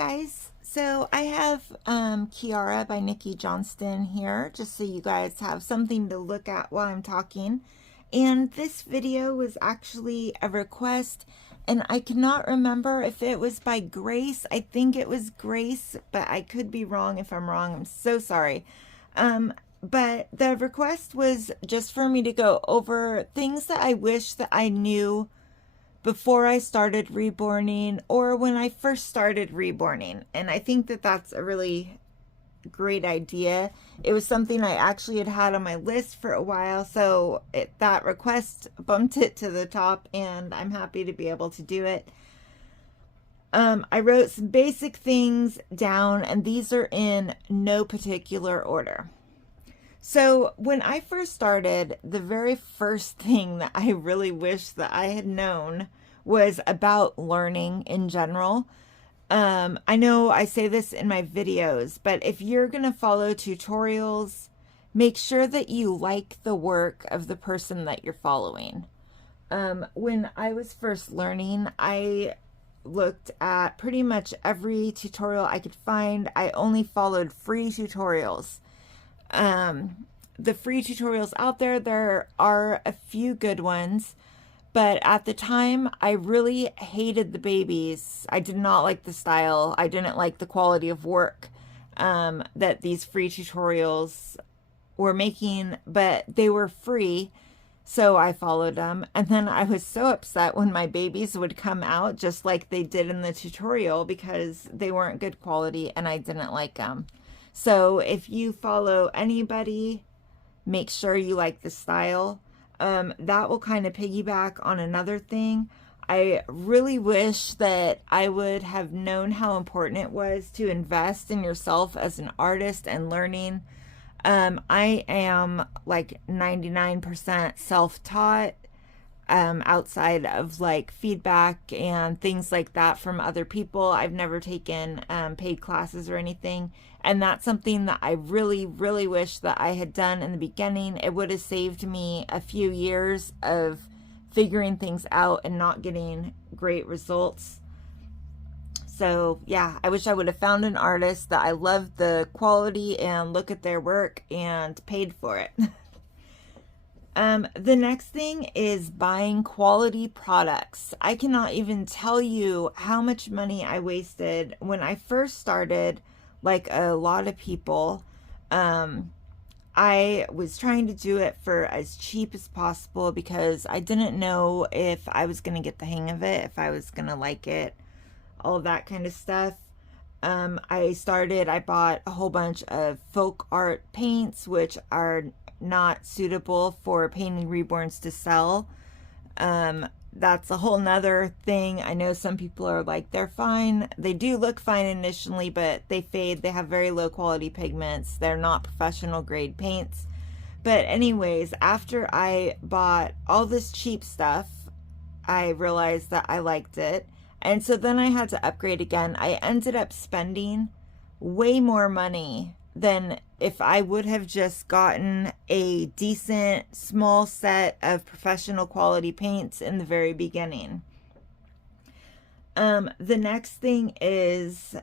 guys, so I have Kiara by Nikki Johnston here, just so you guys have something to look at while I'm talking. And this video was actually a request, and I cannot remember if it was by Grace. I think it was Grace, but I could be wrong. If I'm wrong, I'm so sorry. But the request was just for me to go over things that I wish that I knew before I started reborning, or when I first started reborning. And I think that that's a really great idea. It was something I actually had on my list for a while, so that request bumped it to the top, and I'm happy to be able to do it. I wrote some basic things down, and these are in no particular order. So when I first started, the very first thing that I really wish that I had known was about learning in general. I know I say this in my videos, but if you're going to follow tutorials, make sure that you like the work of the person that you're following. When I was first learning, I looked at pretty much every tutorial I could find. I only followed free tutorials. The free tutorials out there are a few good ones, but at the time I really hated the babies. I did not like the style. I didn't like the quality of work that these free tutorials were making, but they were free, so I followed them. And then I was so upset when my babies would come out just like they did in the tutorial, because they weren't good quality and I didn't like them. So if you follow anybody, make sure you like the style. That will kind of piggyback on another thing. I really wish that I would have known how important it was to invest in yourself as an artist and learning. I am like 99% self-taught. Outside of like feedback and things like that from other people. I've never taken paid classes or anything, and that's something that I really wish that I had done in the beginning. It would have saved me a few years of figuring things out and not getting great results. So yeah, I wish I would have found an artist that I loved the quality and look at their work and paid for it. The next thing is buying quality products. I cannot even tell you how much money I wasted when I first started, like a lot of people. I was trying to do it for as cheap as possible because I didn't know if I was going to get the hang of it, if I was going to like it, all of that kind of stuff. I bought a whole bunch of folk art paints, which are not suitable for painting reborns to sell. That's a whole nother thing. I know some people are like, they're fine. They do look fine initially, but they fade. They have very low quality pigments. They're not professional grade paints. But anyways, after I bought all this cheap stuff, I realized that I liked it. And so then I had to upgrade again. I ended up spending way more money than if I would have just gotten a decent small set of professional quality paints in the very beginning. The next thing is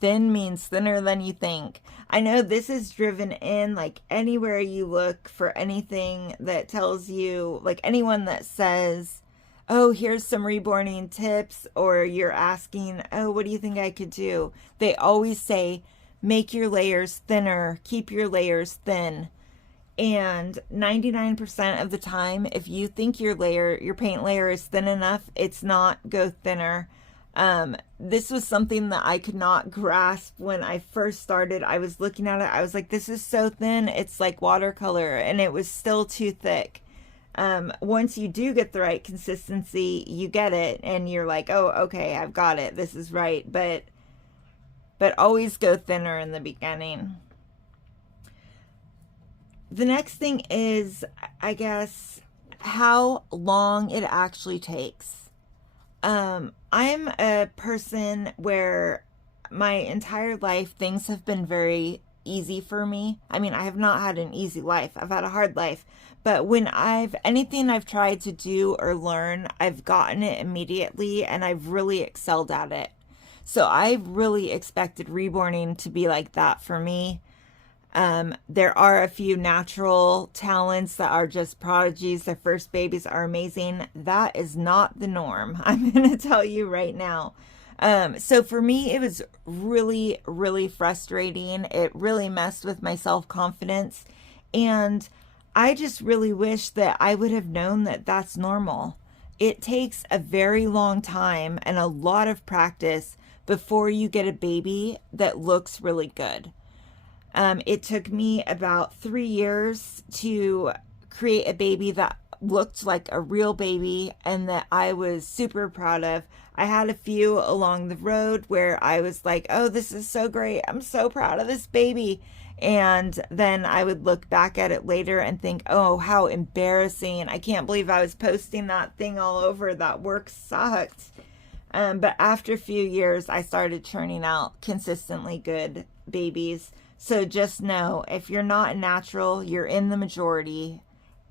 thin means thinner than you think. I know this is driven in, like anywhere you look for anything that tells you, like anyone that says, oh, here's some reborning tips, or you're asking, oh, what do you think I could do? They always say, make your layers thinner, keep your layers thin. And 99% of the time, if you think your paint layer is thin enough, it's not. Go thinner. This was something that I could not grasp when I first started. I was looking at it, I was like, this is so thin, it's like watercolor, and it was still too thick. Once you do get the right consistency, you get it, and you're like, oh, okay, I've got it, this is right. But always go thinner in the beginning. The next thing is, I guess, how long it actually takes. I'm a person where my entire life things have been very easy for me. I mean, I have not had an easy life. I've had a hard life. But when anything I've tried to do or learn, I've gotten it immediately and I've really excelled at it. So I really expected reborning to be like that for me. There are a few natural talents that are just prodigies. Their first babies are amazing. That is not the norm. I'm going to tell you right now. So for me, it was really, really frustrating. It really messed with my self-confidence. And I just really wish that I would have known that that's normal. It takes a very long time and a lot of practice before you get a baby that looks really good. It took me about 3 years to create a baby that looked like a real baby and that I was super proud of. I had a few along the road where I was like, oh, this is so great. I'm so proud of this baby. And then I would look back at it later and think, oh, how embarrassing. I can't believe I was posting that thing all over. That work sucked. But after a few years, I started churning out consistently good babies. So just know, if you're not a natural, you're in the majority,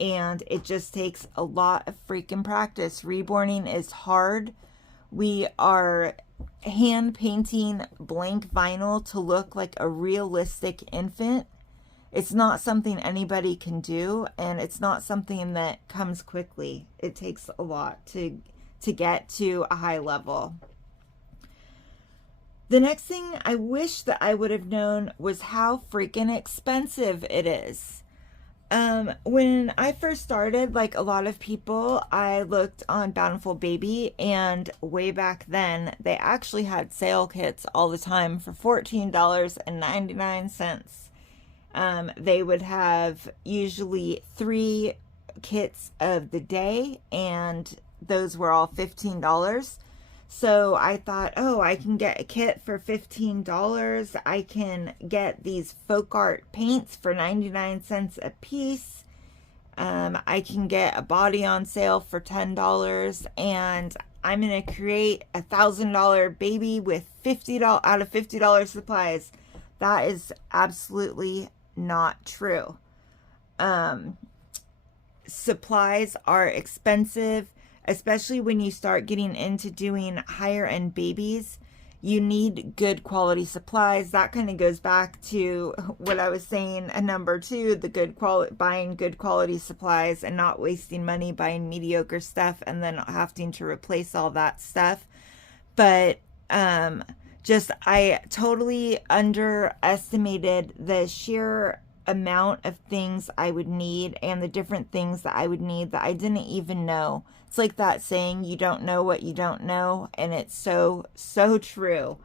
and it just takes a lot of freaking practice. Reborning is hard. We are hand painting blank vinyl to look like a realistic infant. It's not something anybody can do, and it's not something that comes quickly. It takes a lot to get to a high level. The next thing I wish that I would have known was how freaking expensive it is. When I first started, like a lot of people, I looked on Bountiful Baby, and way back then, they actually had sale kits all the time for $14.99. They would have usually 3 kits of the day, and those were all $15. So I thought, oh, I can get a kit for $15. I can get these folk art paints for 99 cents a piece. I can get a body on sale for $10, and I'm going to create a $1,000 baby with $50 out of $50 supplies. That is absolutely not true. Supplies are expensive. Especially when you start getting into doing higher end babies, you need good quality supplies. That kind of goes back to what I was saying, number 2, the good quality, buying good quality supplies and not wasting money buying mediocre stuff and then having to replace all that stuff. But I totally underestimated the sheer amount of things I would need and the different things that I would need that I didn't even know. It's like that saying, you don't know what you don't know, and it's so true.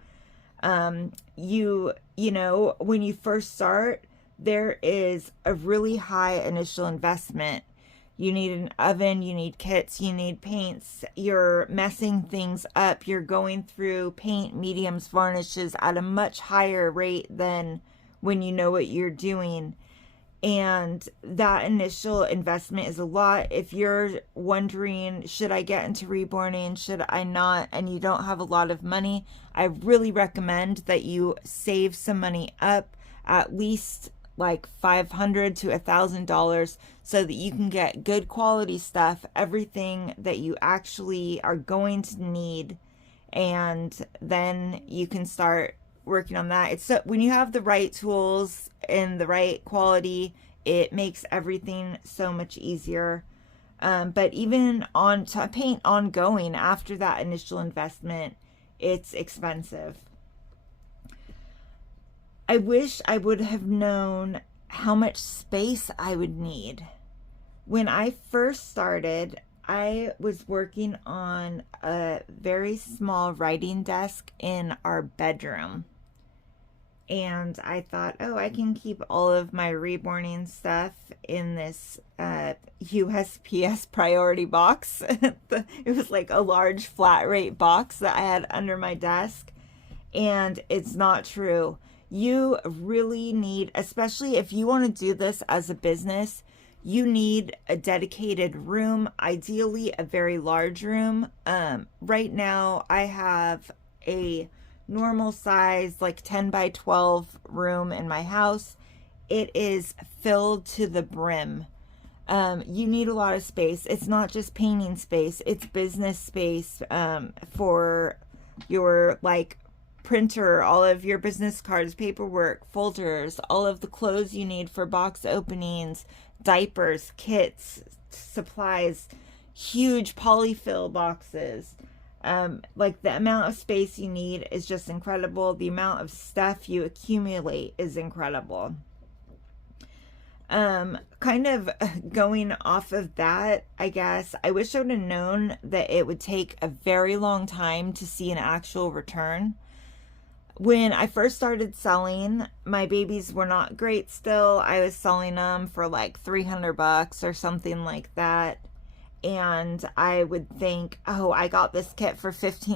You know, when you first start, there is a really high initial investment. You need an oven, you need kits, you need paints, you're messing things up, you're going through paint, mediums, varnishes at a much higher rate than when you know what you're doing. And that initial investment is a lot. If you're wondering, should I get into reborning, should I not, and you don't have a lot of money, I really recommend that you save some money up, at least like $500 to $1,000, so that you can get good quality stuff, everything that you actually are going to need, and then you can start working on that. It's so, when you have the right tools and the right quality, it makes everything so much easier. But even to paint ongoing after that initial investment, it's expensive. I wish I would have known how much space I would need. When I first started, I was working on a very small writing desk in our bedroom. And I thought, oh, I can keep all of my reborning stuff in this USPS priority box. It was like a large flat rate box that I had under my desk. And it's not true. You really need, especially if you want to do this as a business, you need a dedicated room, ideally a very large room. Right now I have a normal size, like 10 by 12 room in my house. It is filled to the brim. You need a lot of space. It's not just painting space, it's business space for your like printer, all of your business cards, paperwork, folders, all of the clothes you need for box openings, diapers, kits, supplies, huge polyfill boxes. Like the amount of space you need is just incredible. The amount of stuff you accumulate is incredible. Kind of going off of that, I guess, I wish I would have known that it would take a very long time to see an actual return. When I first started selling, my babies were not great still. I was selling them for like $300 or something like that. And I would think, oh, I got this kit for $15,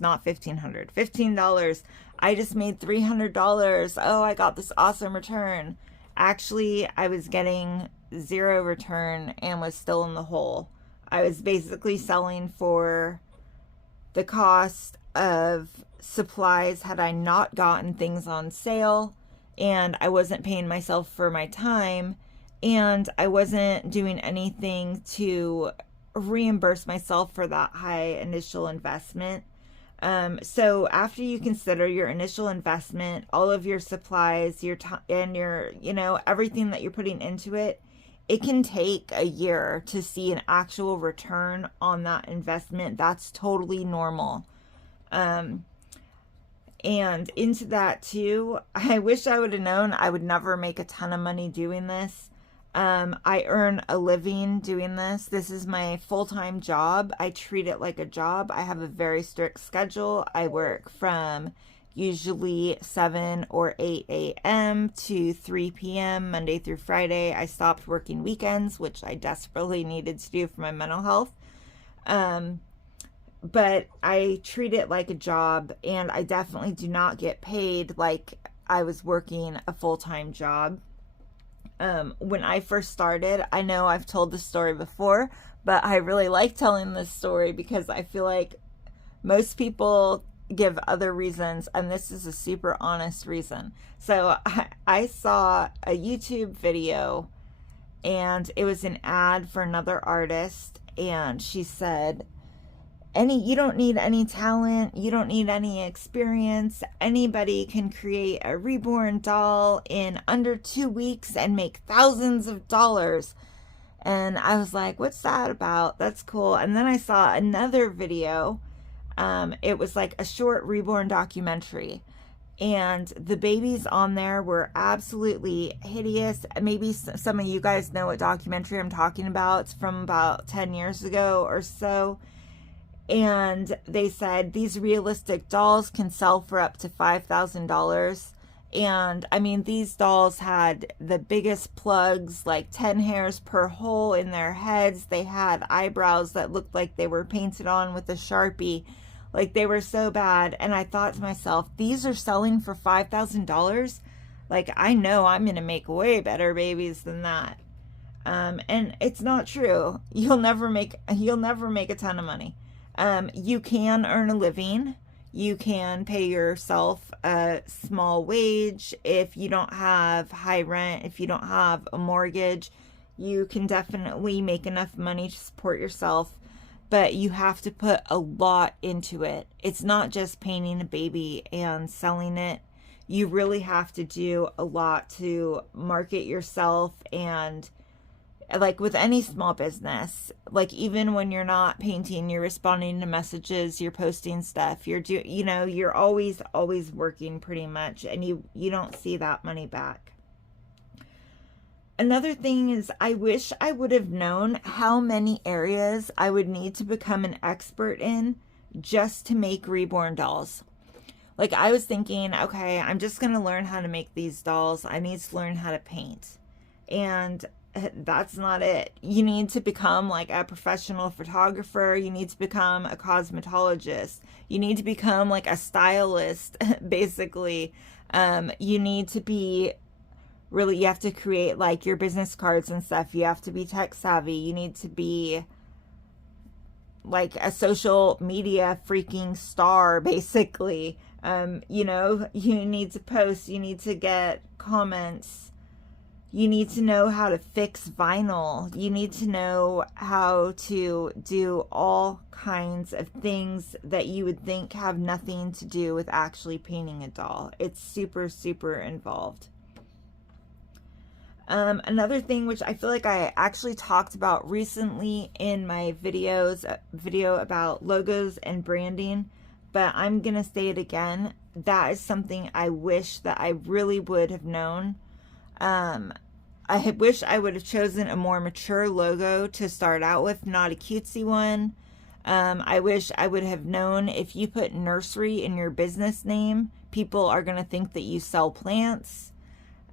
not $1,500, $15. I just made $300. Oh, I got this awesome return. Actually, I was getting zero return and was still in the hole. I was basically selling for the cost of supplies had I not gotten things on sale, and I wasn't paying myself for my time, and I wasn't doing anything to reimburse myself for that high initial investment. So after you consider your initial investment, all of your supplies, your time, and your, everything that you're putting into it, it can take a year to see an actual return on that investment. That's totally normal. And into that too, I wish I would have known I would never make a ton of money doing this. I earn a living doing this. This is my full-time job. I treat it like a job. I have a very strict schedule. I work from usually 7 or 8 a.m. to 3 p.m. Monday through Friday. I stopped working weekends, which I desperately needed to do for my mental health. But I treat it like a job, and I definitely do not get paid like I was working a full-time job. When I first started, I know I've told this story before, but I really like telling this story because I feel like most people give other reasons, and this is a super honest reason. So I saw a YouTube video, and it was an ad for another artist, and she said, you don't need any talent, you don't need any experience, anybody can create a reborn doll in under 2 weeks and make thousands of dollars. And I was like, what's that about? That's cool. And then I saw another video. It was like a short reborn documentary, and the babies on there were absolutely hideous. Maybe some of you guys know what documentary I'm talking about. It's from about 10 years ago or so. And they said these realistic dolls can sell for up to $5,000. And I mean, these dolls had the biggest plugs, like 10 hairs per hole in their heads. They had eyebrows that looked like they were painted on with a Sharpie. Like, they were so bad. And I thought to myself, these are selling for $5,000? Like, I know I'm going to make way better babies than that. And it's not true. You'll never make a ton of money. You can earn a living. You can pay yourself a small wage. If you don't have high rent, if you don't have a mortgage, you can definitely make enough money to support yourself, but you have to put a lot into it. It's not just painting a baby and selling it. You really have to do a lot to market yourself, and like with any small business, like even when you're not painting, you're responding to messages, you're posting stuff, you're always working pretty much, and you don't see that money back. Another thing is, I wish I would have known how many areas I would need to become an expert in just to make reborn dolls. Like, I was thinking, okay, I'm just going to learn how to make these dolls. I need to learn how to paint. And that's not it. You need to become like a professional photographer. You need to become a cosmetologist. You need to become like a stylist, basically. You need to be you have to create like your business cards and stuff. You have to be tech savvy. You need to be like a social media freaking star, basically. You need to post, you need to get comments. You need to know how to fix vinyl. You need to know how to do all kinds of things that you would think have nothing to do with actually painting a doll. It's super, super involved. Another thing which I feel like I actually talked about recently in my video about logos and branding, but I'm gonna say it again. That is something I wish that I really would have known. I wish I would have chosen a more mature logo to start out with, not a cutesy one. I wish I would have known if you put nursery in your business name, people are going to think that you sell plants.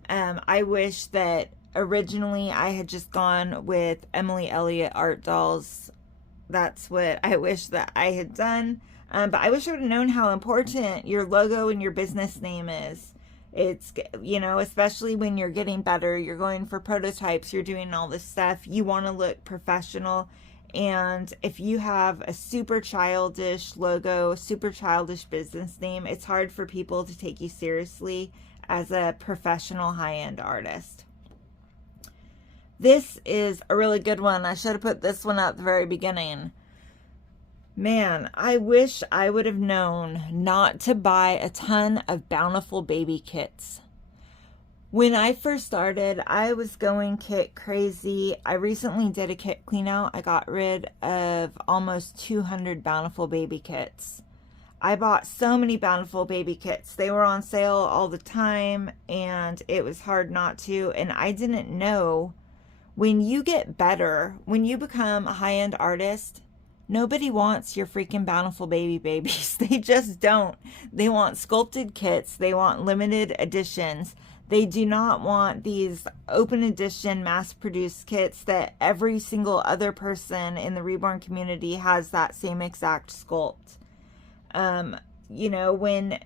I wish that originally I had just gone with Emily Elliott art dolls. That's what I wish that I had done. But I wish I would have known how important your logo and your business name is. It's, you know, especially when you're getting better, you're going for prototypes, you're doing all this stuff, you want to look professional. And if you have a super childish logo, super childish business name, it's hard for people to take you seriously as a professional high-end artist. This is a really good one. I should have put this one at the very beginning. Man, I wish I would have known not to buy a ton of Bountiful baby kits. When I first started, I was going kit crazy. I recently did a kit clean out. I got rid of almost 200 Bountiful baby kits. I bought so many Bountiful baby kits. They were on sale all the time and it was hard not to. And I didn't know, when you get better, when you become a high-end artist, nobody wants your freaking Bountiful babies. They just don't. They want sculpted kits. They want limited editions. They do not want these open edition mass-produced kits that every single other person in the Reborn community has that same exact sculpt. You know, when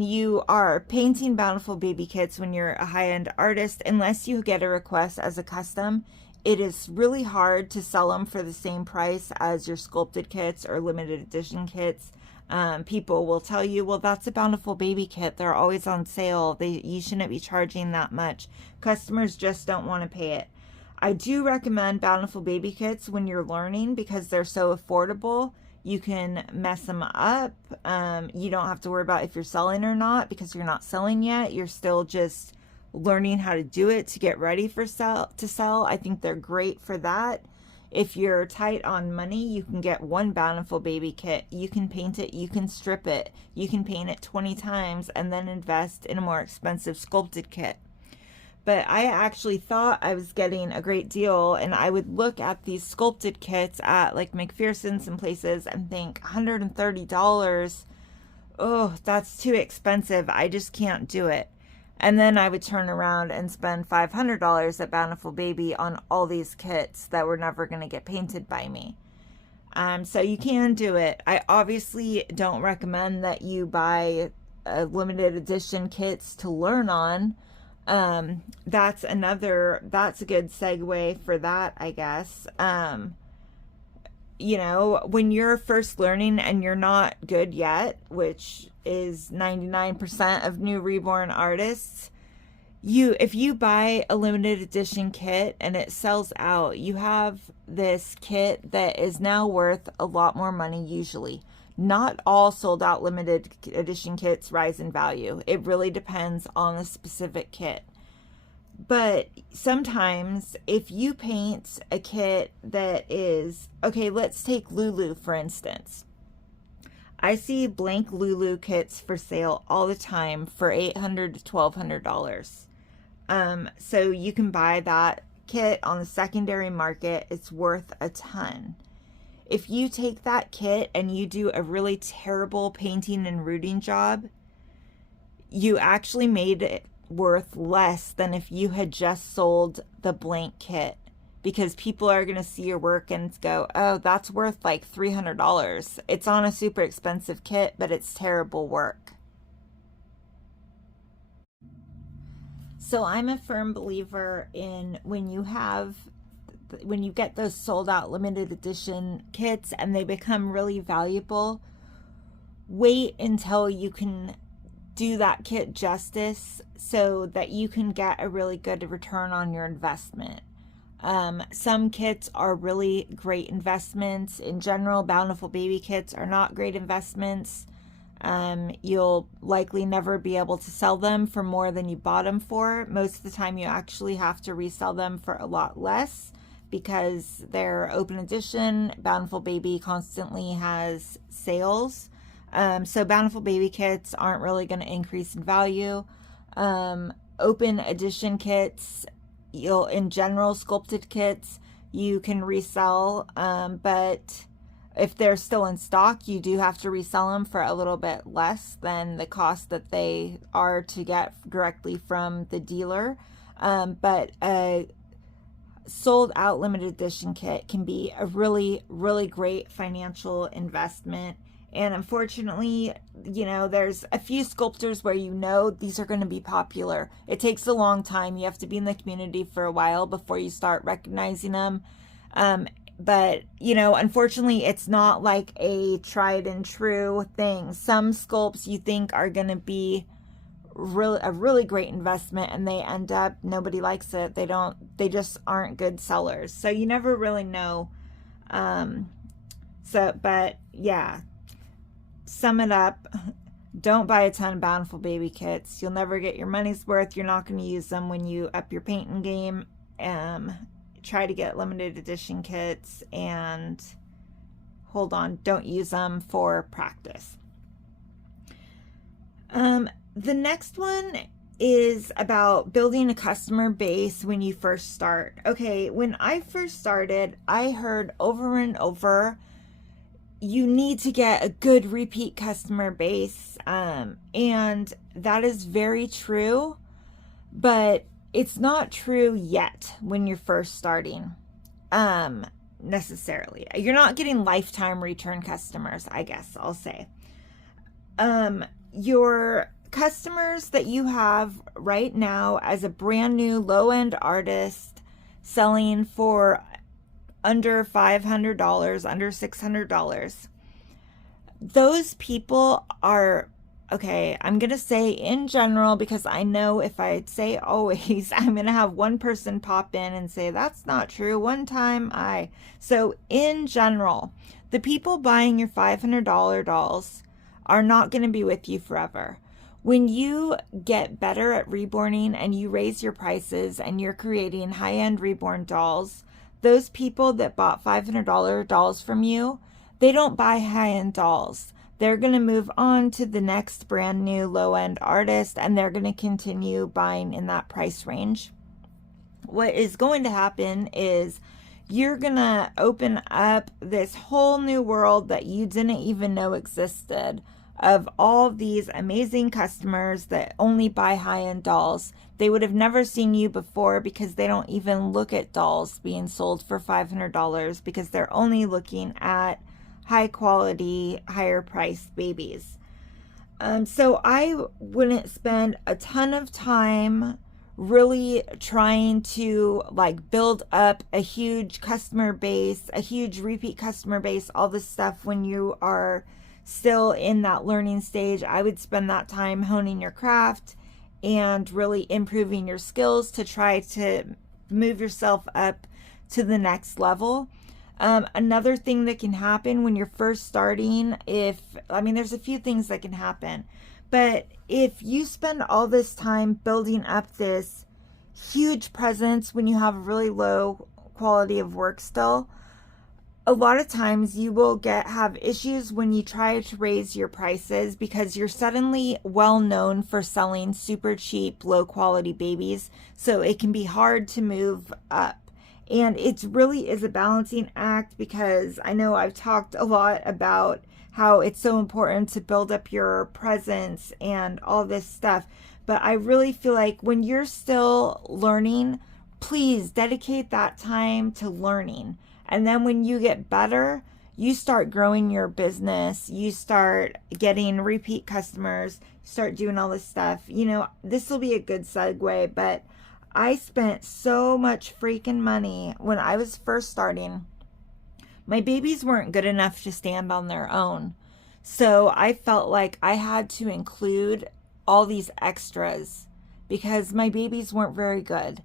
you are painting Bountiful baby kits, when you're a high-end artist, unless you get a request as a custom, it is really hard to sell them for the same price as your sculpted kits or limited edition kits. People will tell you, well, that's a Bountiful baby kit. They're always on sale. You shouldn't be charging that much. Customers just don't want to pay it. I do recommend Bountiful baby kits when you're learning because they're so affordable. You can mess them up. You don't have to worry about if you're selling or not because you're not selling yet. You're still just learning how to do it to get ready for to sell. I think they're great for that. If you're tight on money, you can get one Bountiful baby kit. You can paint it, you can strip it, you can paint it 20 times and then invest in a more expensive sculpted kit. But I actually thought I was getting a great deal, and I would look at these sculpted kits at like McPherson's and places and think $130. Oh, that's too expensive. I just can't do it. And then I would turn around and spend $500 at Bountiful Baby on all these kits that were never going to get painted by me. So you can do it. I obviously don't recommend that you buy limited edition kits to learn on. That's a good segue for that, I guess. You know, when you're first learning and you're not good yet, which is 99% of new Reborn artists, if you buy a limited edition kit and it sells out, you have this kit that is now worth a lot more money usually. Not all sold out limited edition kits rise in value. It really depends on the specific kit. But sometimes if you paint a kit that is, okay, let's take Lulu for instance. I see blank Lulu kits for sale all the time for $800 to $1,200. So you can buy that kit on the secondary market. It's worth a ton. If you take that kit and you do a really terrible painting and rooting job, you actually made it worth less than if you had just sold the blank kit, because people are going to see your work and go, oh, that's worth like $300. It's on a super expensive kit, but it's terrible work. So I'm a firm believer in when you get those sold out limited edition kits and they become really valuable, wait until you can do that kit justice so that you can get a really good return on your investment. Some kits are really great investments. In general, Bountiful Baby kits are not great investments. You'll likely never be able to sell them for more than you bought them for. Most of the time you actually have to resell them for a lot less because they're open edition. Bountiful Baby constantly has sales. So Bountiful Baby kits aren't really going to increase in value. Open edition kits, in general, sculpted kits, you can resell, but if they're still in stock, you do have to resell them for a little bit less than the cost that they are to get directly from the dealer. But a sold out limited edition kit can be a really, really great financial investment. And unfortunately, there's a few sculptors where these are going to be popular. It takes a long time. You have to be in the community for a while before you start recognizing them. But, unfortunately, it's not like a tried and true thing. Some sculpts you think are going to be a really great investment, and they end up, nobody likes it. They just aren't good sellers. So you never really know. But yeah. Sum it up, don't buy a ton of Bountiful Baby kits. You'll never get your money's worth. You're not going to use them when you up your painting game. Try to get limited edition kits, and don't use them for practice. The next one is about building a customer base when you first start. Okay, when I first started, I heard over and over, you need to get a good repeat customer base. And that is very true, but it's not true yet when you're first starting, necessarily. You're not getting lifetime return customers, I guess I'll say. Your customers that you have right now as a brand new low-end artist selling for under $500, under $600. Those people are, okay, I'm going to say in general, because I know if I say always, I'm going to have one person pop in and say, that's not true. One time so in general, the people buying your $500 dolls are not going to be with you forever. When you get better at reborning and you raise your prices and you're creating high-end reborn dolls, those people that bought $500 dolls from you, they don't buy high-end dolls. They're going to move on to the next brand new low-end artist, and they're going to continue buying in that price range. What is going to happen is you're going to open up this whole new world that you didn't even know existed of all these amazing customers that only buy high-end dolls. They would have never seen you before because they don't even look at dolls being sold for $500 because they're only looking at high quality, higher priced babies. So I wouldn't spend a ton of time really trying to build up a huge customer base, a huge repeat customer base, all this stuff when you are still in that learning stage. I would spend that time honing your craft and really improving your skills to try to move yourself up to the next level. Another thing that can happen when you're first starting, there's a few things that can happen, but if you spend all this time building up this huge presence when you have a really low quality of work still, a lot of times you will have issues when you try to raise your prices because you're suddenly well known for selling super cheap, low quality babies. So it can be hard to move up. And it really is a balancing act because I know I've talked a lot about how it's so important to build up your presence and all this stuff. But I really feel like when you're still learning, please dedicate that time to learning. And then when you get better, you start growing your business, you start getting repeat customers, start doing all this stuff. This will be a good segue, but I spent so much freaking money when I was first starting. My babies weren't good enough to stand on their own. So I felt like I had to include all these extras because my babies weren't very good.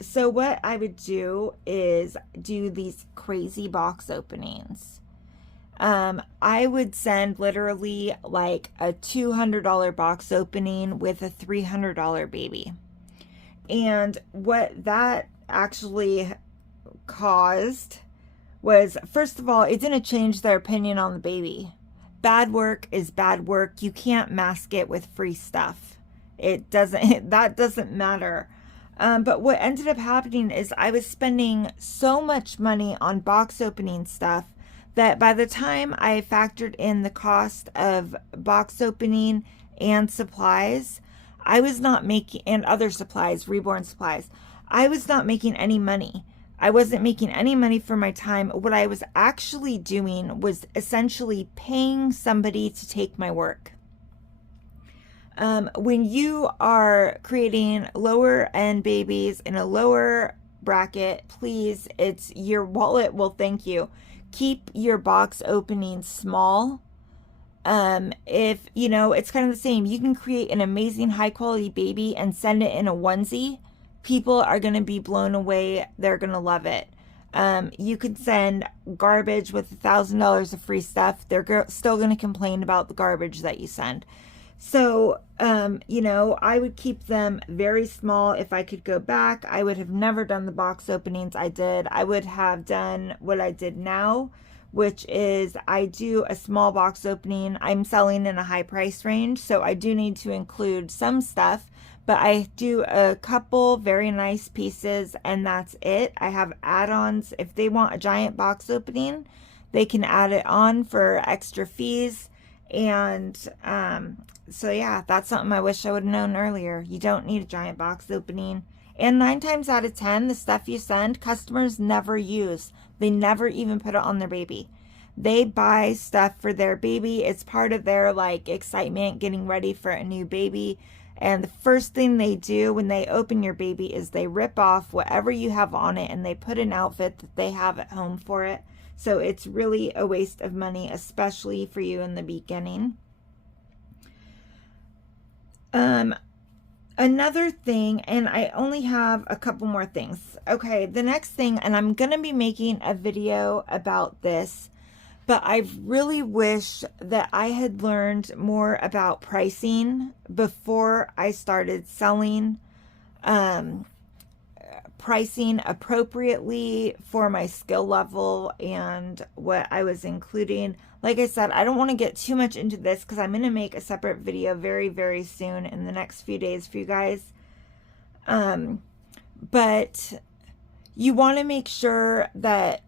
So what I would do is do these crazy box openings. I would send literally like a $200 box opening with a $300 baby. And what that actually caused was, first of all, it didn't change their opinion on the baby. Bad work is bad work. You can't mask it with free stuff. It doesn't, that doesn't matter. But what ended up happening is I was spending so much money on box opening stuff that by the time I factored in the cost of box opening and supplies, I was not making, and other supplies, Reborn supplies, I was not making any money. I wasn't making any money for my time. What I was actually doing was essentially paying somebody to take my work. When you are creating lower end babies in a lower bracket, please, it's your wallet will thank you. Keep your box opening small. If you know, it's kind of the same. You can create an amazing high quality baby and send it in a onesie. People are going to be blown away. They're going to love it. You could send garbage with $1,000 of free stuff. They're still going to complain about the garbage that you send. So, you know, I would keep them very small. If I could go back, I would have never done the box openings I did. I would have done what I did now, which is I do a small box opening. I'm selling in a high price range, so I do need to include some stuff, but I do a couple very nice pieces and that's it. I have add-ons. If they want a giant box opening, they can add it on for extra fees. And so yeah, that's something I wish I would have known earlier. You don't need a giant box opening. And 9 times out of 10, the stuff you send, customers never use. They never even put it on their baby. They buy stuff for their baby. It's part of their like excitement, getting ready for a new baby. And the first thing they do when they open your baby is they rip off whatever you have on it and they put an outfit that they have at home for it. So it's really a waste of money, especially for you in the beginning. Another thing, and I only have a couple more things. Okay, the next thing, and I'm going to be making a video about this, but I really wish that I had learned more about pricing before I started selling. Pricing appropriately for my skill level and what I was including. Like I said, I don't want to get too much into this because I'm going to make a separate video very, very soon in the next few days for you guys. But you want to make sure that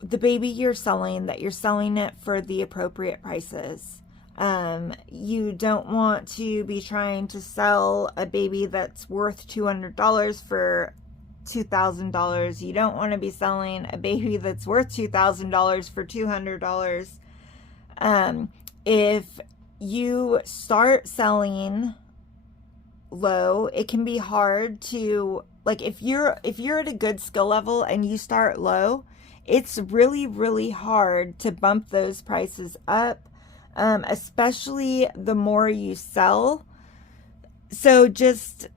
the baby you're selling, that you're selling it for the appropriate prices. You don't want to be trying to sell a baby that's worth $200 for $2,000. You don't want to be selling a baby that's worth $2,000 for $200. If you start selling low, it can be hard to, like, if you're at a good skill level and you start low, it's really, really hard to bump those prices up, especially the more you sell. So just,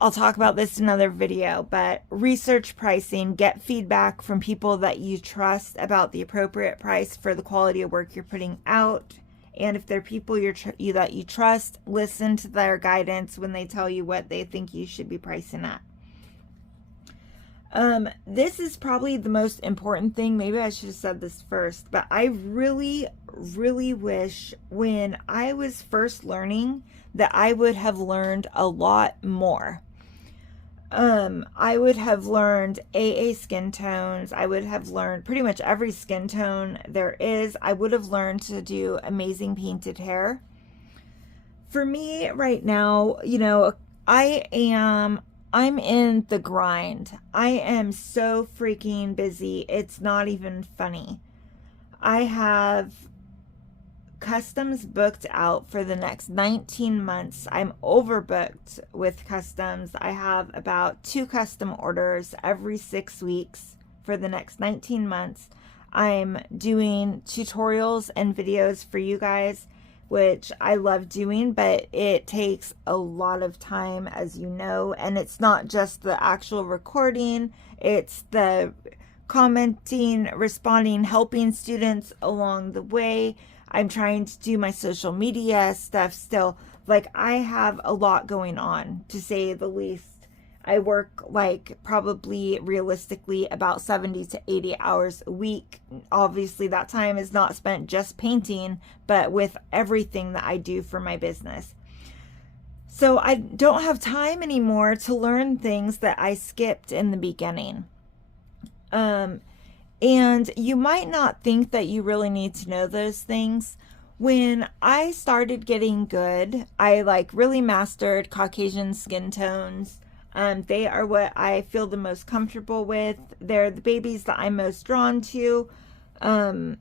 I'll talk about this in another video, but research pricing, get feedback from people that you trust about the appropriate price for the quality of work you're putting out. And if they're people that you trust, listen to their guidance when they tell you what they think you should be pricing at. This is probably the most important thing. Maybe I should have said this first, but I really, really wish when I was first learning that I would have learned a lot more. I would have learned AA skin tones. I would have learned pretty much every skin tone there is. I would have learned to do amazing painted hair. For me right now, you know, I'm in the grind. I am so freaking busy. It's not even funny. I have customs booked out for the next 19 months. I'm overbooked with customs. I have about 2 custom orders every 6 weeks for the next 19 months. I'm doing tutorials and videos for you guys which I love doing, but it takes a lot of time, as you know, and it's not just the actual recording, it's the commenting, responding, helping students along the way. I'm trying to do my social media stuff still. Like, I have a lot going on, to say the least. I work like probably realistically about 70 to 80 hours a week. Obviously, that time is not spent just painting, but with everything that I do for my business. So I don't have time anymore to learn things that I skipped in the beginning. And you might not think that you really need to know those things. When I started getting good, I like really mastered Caucasian skin tones. They are what I feel the most comfortable with. They're the babies that I'm most drawn to. And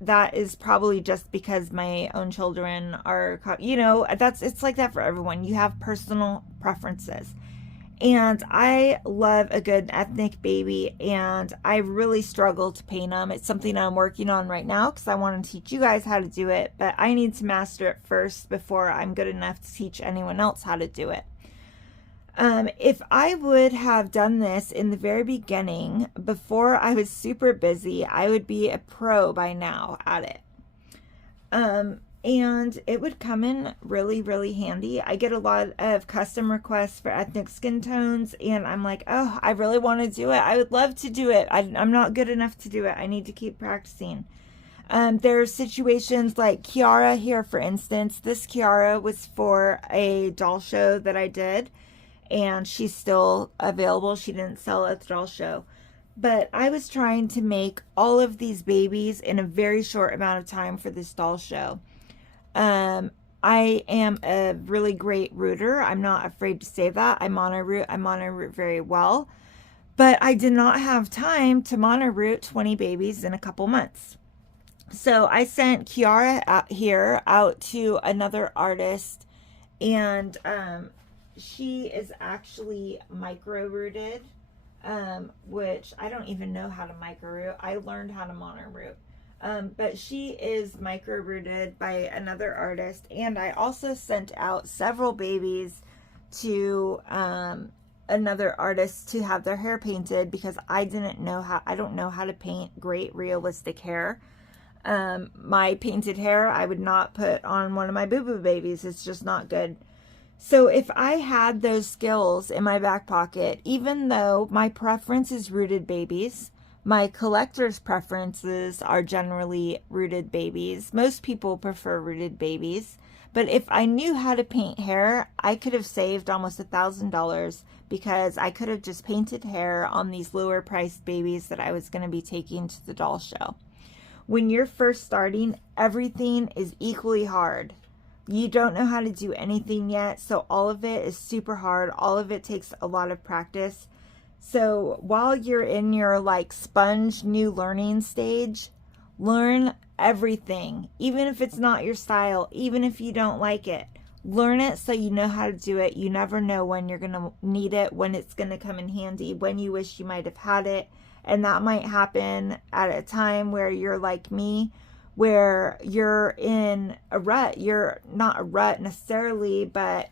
that is probably just because my own children are, you know, it's like that for everyone. You have personal preferences. And I love a good ethnic baby, and I really struggle to paint them. It's something I'm working on right now because I want to teach you guys how to do it, but I need to master it first before I'm good enough to teach anyone else how to do it. If I would have done this in the very beginning, before I was super busy, I would be a pro by now at it. And it would come in really, really handy. I get a lot of custom requests for ethnic skin tones, and I'm like, oh, I really want to do it. I would love to do it. I'm not good enough to do it. I need to keep practicing. There's situations like Kiara here, for instance. This Kiara was for a doll show that I did, and she's still available. She didn't sell at the doll show. But I was trying to make all of these babies in a very short amount of time for this doll show. I am a really great rooter. I'm not afraid to say that. I monoroot. I monoroot very well. But I did not have time to monoroot 20 babies in a couple months. So I sent Kiara out to another artist, and she is actually micro-rooted, which I don't even know how to micro-root. I learned how to monoroot. But she is micro-rooted by another artist, and I also sent out several babies to another artist to have their hair painted because I don't know how to paint great realistic hair. My painted hair I would not put on one of my boo-boo babies. It's just not good. So if I had those skills in my back pocket, even though my preference is rooted babies, my collector's preferences are generally rooted babies. Most people prefer rooted babies. But if I knew how to paint hair, I could have saved almost $1,000 because I could have just painted hair on these lower priced babies that I was going to be taking to the doll show. When you're first starting, everything is equally hard. You don't know how to do anything yet, so all of it is super hard. All of it takes a lot of practice. So while you're in your like sponge new learning stage, learn everything, even if it's not your style, even if you don't like it. Learn it so you know how to do it. You never know when you're going to need it, when it's going to come in handy, when you wish you might have had it. And that might happen at a time where you're like me, where you're in a rut. You're not a rut necessarily, but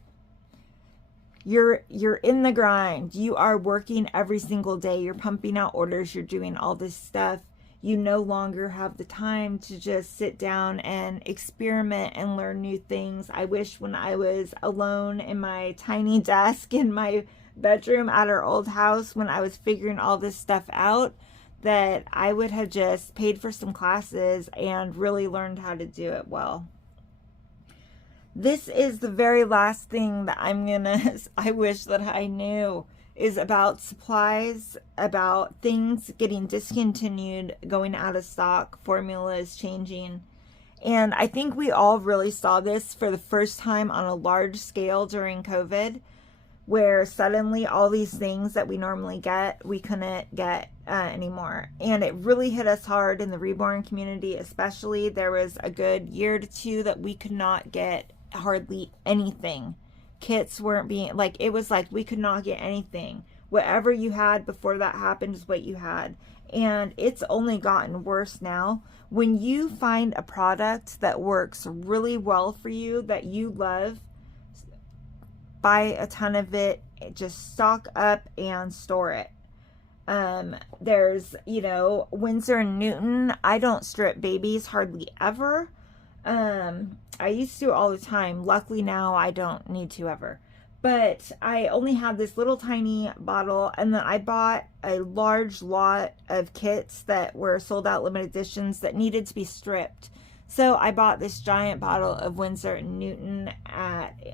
you're in the grind. You are working every single day. You're pumping out orders. You're doing all this stuff. You no longer have the time to just sit down and experiment and learn new things. I wish when I was alone in my tiny desk in my bedroom at our old house, when I was figuring all this stuff out, that I would have just paid for some classes and really learned how to do it well. This is the very last thing that I wish that I knew, is about supplies, about things getting discontinued, going out of stock, formulas changing. And I think we all really saw this for the first time on a large scale during COVID, where suddenly all these things that we normally get, we couldn't get anymore. And it really hit us hard in the Reborn community especially. There was a good year to two that we could not get hardly anything. Kits weren't being, like, it was like we could not get anything. Whatever you had before that happened is what you had. And it's only gotten worse now. When you find a product that works really well for you, that you love, buy a ton of it, just stock up and store it. There's, you know, Winsor & Newton. I don't strip babies hardly ever. I used to all the time. Luckily now I don't need to ever. But I only have this little tiny bottle, and then I bought a large lot of kits that were sold out limited editions that needed to be stripped. So I bought this giant bottle of Winsor & Newton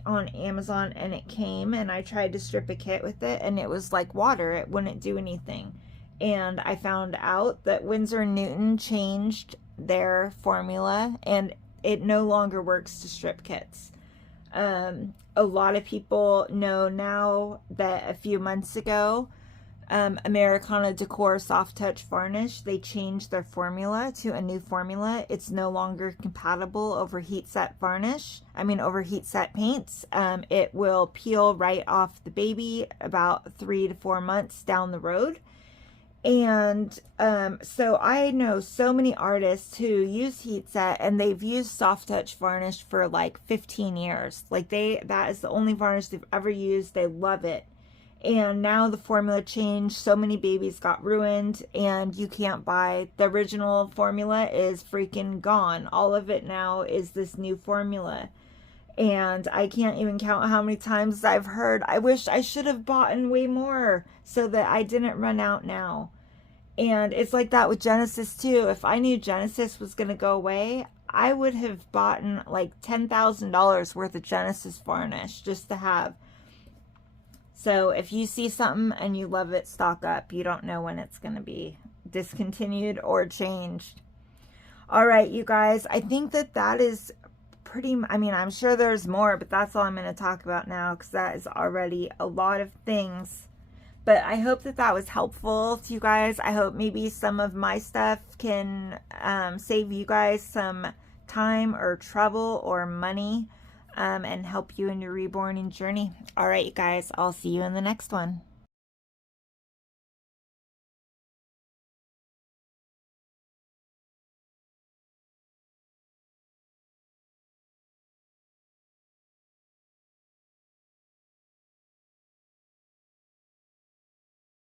on Amazon, and it came, and I tried to strip a kit with it, and it was like water. It wouldn't do anything. And I found out that Winsor & Newton changed their formula, and it no longer works to strip kits. A lot of people know now that a few months ago, Americana Decor Soft Touch Varnish, they changed their formula to a new formula. It's no longer compatible over heat set varnish. Over heat set paints. It will peel right off the baby about 3 to 4 months down the road. And so I know so many artists who use heat set, and they've used soft touch varnish for like 15 years. Like that is the only varnish they've ever used. They love it. And now the formula changed. So many babies got ruined, and you can't buy the original formula. Is freaking gone. All of it now is this new formula. And I can't even count how many times I've heard, I wish I should have bought in way more so that I didn't run out now. And it's like that with Genesis too. If I knew Genesis was going to go away, I would have bought like $10,000 worth of Genesis varnish just to have. So if you see something and you love it, stock up. You don't know when it's going to be discontinued or changed. All right, you guys, I think that is pretty, I'm sure there's more, but that's all I'm going to talk about now, because that is already a lot of things. But I hope that was helpful to you guys. I hope maybe some of my stuff can save you guys some time or trouble or money, and help you in your reborning journey. All right, you guys, I'll see you in the next one.